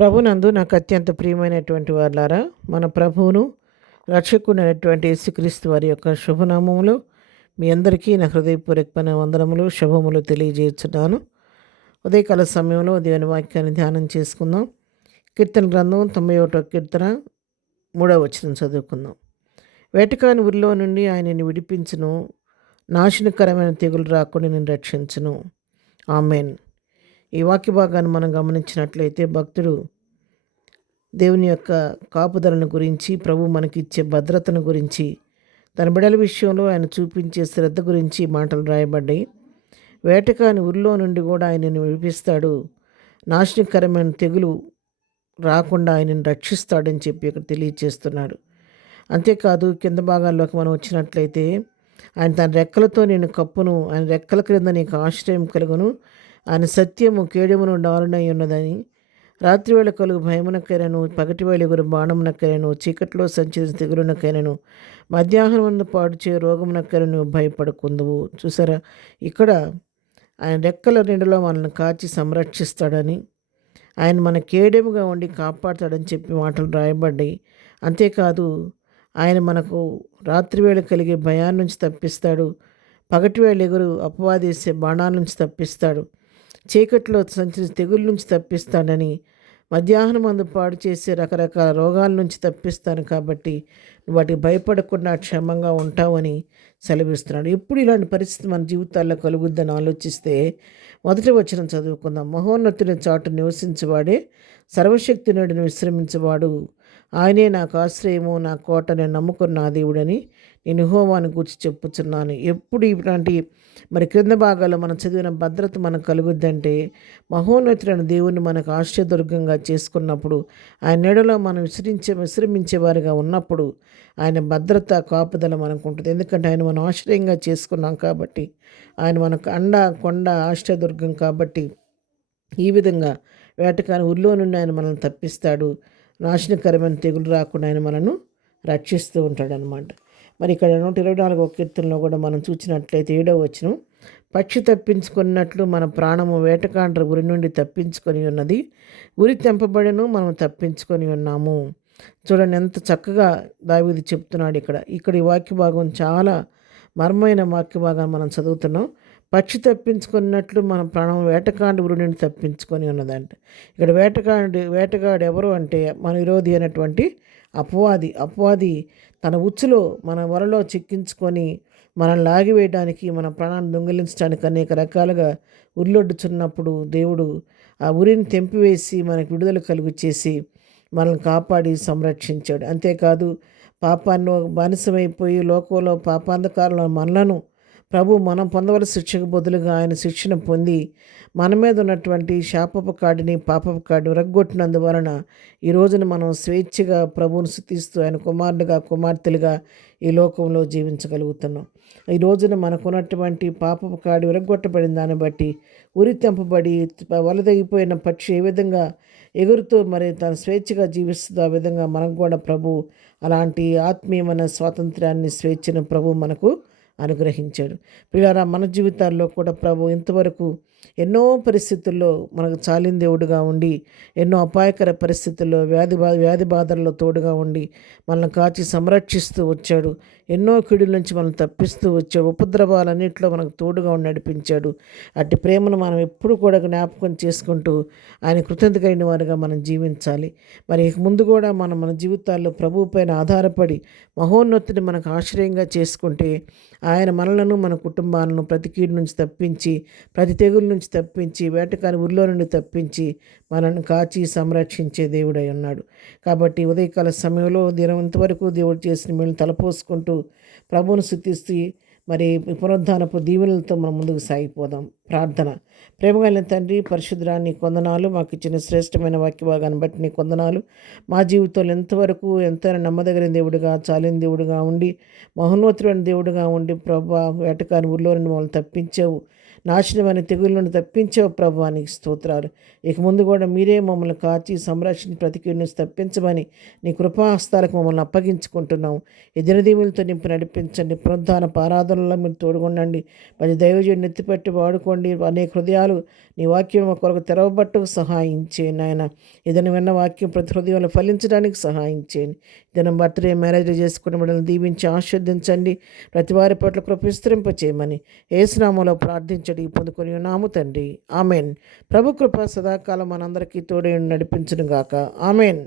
ప్రభునందు నాకు అత్యంత ప్రియమైనటువంటి వారులారా, మన ప్రభువును రక్షకుడైనటువంటి యేసుక్రీస్తు వారి యొక్క శుభనామములు మీ అందరికీ నా హృదయపూర్వకమైన వందనములు శుభములు తెలియజేస్తున్నాను. ఉదయకాల సమయంలో దేవుని వాక్యాన్ని ధ్యానం చేసుకుందాం. కీర్తన గ్రంథం 91వ కీర్తన 3వ వచనం చదువుకుందాం. వేటకాని ఊరిలో నుండి ఆయనని విడిపించును, నాశనకరమైన తెగులు రాకుండా నేను రక్షించును. ఆమెన్. ఈ వాక్య భాగాన్ని మనం గమనించినట్లయితే భక్తుడు దేవుని యొక్క కాపుదలను గురించి, ప్రభు మనకిచ్చే భద్రతను గురించి, తన బిడల విషయంలో ఆయన చూపించే శ్రద్ధ గురించి మాటలు రాయబడ్డాయి. వేటకాని ఊరిలో నుండి కూడా ఆయనను విడిపిస్తాడు, నాశనకరమైన తెగులు రాకుండా ఆయనను రక్షిస్తాడని చెప్పి ఇక్కడ తెలియచేస్తున్నాడు. అంతేకాదు కింద భాగాల్లోకి మనం వచ్చినట్లయితే ఆయన తన రెక్కలతో నేను కప్పును, ఆయన రెక్కల క్రింద నీకు ఆశ్రయం కలుగును, ఆయన సత్యము కేడెమును డారునై ఉన్నదని, రాత్రివేళ కలుగు భయమునకైనను, పగటివేళ ఎగురు బాణమునకైనను, చీకట్లో సంచరించిన తెగులునకైనను, మధ్యాహ్నం పాడు చే రోగమునకైనను భయపడకుందువు. చూసారా, ఇక్కడ ఆయన రెక్కల నీడలో మనల్ని కాచి సంరక్షిస్తాడని, ఆయన మన కేడెముగా ఉండి కాపాడతాడని చెప్పి మాటలు రాయబడ్డాయి. అంతేకాదు ఆయన మనకు రాత్రివేళ కలిగే భయాన్ని నుంచి తప్పిస్తాడు, పగటివేళ ఎగురు అపవాదేసే బాణాల నుంచి తప్పిస్తాడు, చీకట్లో సంచరించే తెగుళ్ళ నుంచి తప్పిస్తాడని, మధ్యాహ్నం మందు పాడు చేసే రకరకాల రోగాల నుంచి తప్పిస్తాను కాబట్టి వాటికి భయపడకుండా క్షేమంగా ఉంటావని సెలవిస్తున్నాడు. ఎప్పుడు ఇలాంటి పరిస్థితి మన జీవితాల్లో కలుగుద్దని ఆలోచిస్తే మొదటి వచనం చదువుకుందాం. మహోన్నతుని చాటు నివసించేవాడే, సర్వశక్తి నుండి విశ్రమించేవాడు, ఆయనే నాకు ఆశ్రయము, నా కోట, నేను నమ్ముకున్న నా దేవుడని నేను యెహోవాను గూర్చి చెప్పుచున్నాను. ఎప్పుడు ఇలాంటి మరి క్రింద భాగాల్లో మనం చదివిన భద్రత మనకు కలుగుద్దంటే, మహోన్నతుడైన దేవుని మనకు ఆశ్రయదుర్గంగా చేసుకున్నప్పుడు, ఆయన నీడలో మనం విశ్రమించేవారిగా ఉన్నప్పుడు ఆయన భద్రత కాపుదల మనకు ఉంటుంది. ఎందుకంటే ఆయన మనం ఆశ్రయంగా చేసుకున్నాం కాబట్టి, ఆయన మనకు అండ కొండ ఆశ్రయదుర్గం కాబట్టి ఈ విధంగా వేటకాని ఊరిలో నుండి ఆయన మనల్ని తప్పిస్తాడు, నాశనకరమైన తెగులు రాకుండా ఆయన మనను రక్షిస్తూ ఉంటాడనమాట. మరి ఇక్కడ 124వ కీర్తనలో కూడా మనం చూసినట్లయితే 7వ వచనం, పక్షి తప్పించుకున్నట్లు మన ప్రాణము వేటకాండ్ర ఉరి నుండి తప్పించుకొని ఉన్నది, ఉరి తెంపబడిను మనం తప్పించుకొని ఉన్నాము. చూడండి ఎంత చక్కగా దావీదు చెప్తున్నాడు. ఇక్కడ ఈ వాక్య భాగం చాలా మర్మైన వాక్య భాగాన్ని మనం చదువుతున్నాం. పక్షి తప్పించుకున్నట్లు మన ప్రాణం వేటకాండ ఉరి నుండి తప్పించుకొని ఉన్నదంట. ఇక్కడ వేటగాడు ఎవరు అంటే మన విరోధి అయినటువంటి అపవాది తన ఉచ్చులో మన వలలో చిక్కించుకొని మనల్ని లాగివేయడానికి, మన ప్రాణాన్ని దొంగిలించడానికి అనేక రకాలుగా ఉరిలొడ్డుచున్నప్పుడు దేవుడు ఆ ఉరిని తెంపివేసి మనకు విడుదల కలుగు చేసి మనల్ని కాపాడి సంరక్షించాడు. అంతేకాదు పాపాన్ని బానిసమైపోయి లోకంలో పాపాంధకారంలో మనలను మనం పొందవలసిన శిక్షకు బదులుగా ఆయన శిక్షణ పొంది మన మీద ఉన్నటువంటి శాపపు కాడిని, పాపపు కాడిని రగ్గొట్టినందువలన ఈ రోజున మనం స్వేచ్ఛగా ప్రభువును స్తుతిస్తూ ఆయన కుమారులుగా, కుమార్తెలుగా ఈ లోకంలో జీవించగలుగుతున్నాం. ఈ రోజున మనకున్నటువంటి పాపపు కాడి విరగొట్టబడిన దాన్ని బట్టి ఉరి తెంపబడి వలదగిపోయిన పక్షి ఏ విధంగా ఎగురుతూ మరి తన స్వేచ్ఛగా జీవిస్తుందో ఆ విధంగా మనకు కూడా ప్రభు అలాంటి ఆత్మీయమైన స్వాతంత్ర్యాన్ని, స్వేచ్ఛను ప్రభు మనకు అనుగ్రహించాడు. ప్రియులారా, మన జీవితాల్లో కూడా ప్రభు ఇంతవరకు ఎన్నో పరిస్థితుల్లో మనకు చాలిన దేవుడుగా ఉండి, ఎన్నో అపాయకర పరిస్థితుల్లో వ్యాధి బాధల్లో తోడుగా ఉండి మనల్ని కాచి సంరక్షిస్తూ వచ్చాడు. ఎన్నో కీడుల నుంచి మనల్ని తప్పిస్తూ వచ్చాడు. ఉపద్రవాలన్నింటిలో మనకు తోడుగా ఉండి నడిపించాడు. అట్టి ప్రేమను మనం ఎప్పుడు కూడా జ్ఞాపకం చేసుకుంటూ ఆయన కృతజ్ఞతైన వారిగా మనం జీవించాలి. మరి ముందు కూడా మన జీవితాల్లో ప్రభువు పైన ఆధారపడి మహోన్నతుని మనకు ఆశ్రయంగా చేసుకుంటే ఆయన మనలను, మన కుటుంబాలను ప్రతి కీడు నుంచి తప్పించి, ప్రతి తెగుల నుంచి తప్పించి, వేటకాని ఊరిలో నుండి తప్పించి మనల్ని కాచి సంరక్షించే దేవుడై ఉన్నాడు. కాబట్టి ఉదయకాల సమయంలో దినవంతవరకు దేవుడు చేసిన మేలు తలపోసుకుంటూ ప్రభువును స్తుతిస్తూ మరి పునరుద్ధానపు దీవెనలతో మనం ముందుకు సాగిపోదాం. ప్రార్థన. ప్రేమగలిగిన తండ్రి, పరిశుద్ధురాన్ని కొందనాలు, మాకు ఇచ్చిన శ్రేష్టమైన వాక్య భాగాన్ని బట్టి నీ కొందనాలు. మా జీవితంలో ఎంతైనా నమ్మదగిన దేవుడిగా, చాలిన దేవుడిగా ఉండి, మహోన్నతుడైన దేవుడిగా ఉండి ప్రభా వేటకాని ఊరిలో నుండి మమ్మల్ని తప్పించావు, నాశనమైన తెగుళ్ళ నుండి తప్పించావు ప్రభా, నీకు స్తోత్రాలు. ఇక ముందు కూడా మీరే మమ్మల్ని కాచి సంరక్షణ ప్రతి కీడు నుంచి తప్పించమని నీ కృపాహస్తాలకు మమ్మల్ని అప్పగించుకుంటున్నాం. ఈ దినదీవులతో నింపి నడిపించండి. పునరుద్ధాన ఆరాధనలో మీరు తోడుగొండండి. మరి దైవజుడిని ఎత్తిపెట్టి వాడుకోండి. అనేక హృదయాలు నీ వాక్యం మా కొరకు తెరవబట్టుకు సహాయం చేయండి నాయన. ఏదైనా విన్న వాక్యం ప్రతి హృదయంలో ఫలించడానికి సహాయం చేయండి. ఏదైనా బర్త్డే మ్యారేజ్ చేసుకున్న బిడ్డలను దీవించి ఆశీర్వదించండి. ప్రతి వారి పట్ల కృప విస్తరింప చేయమని యేసునామములో ప్రార్థించడి పొందుకొని ఉన్నాము తండ్రి. ఆమెన్. ప్రభు కృప సదాకాలం మనందరికీ తోడే నడిపించును గాక. ఆమెన్.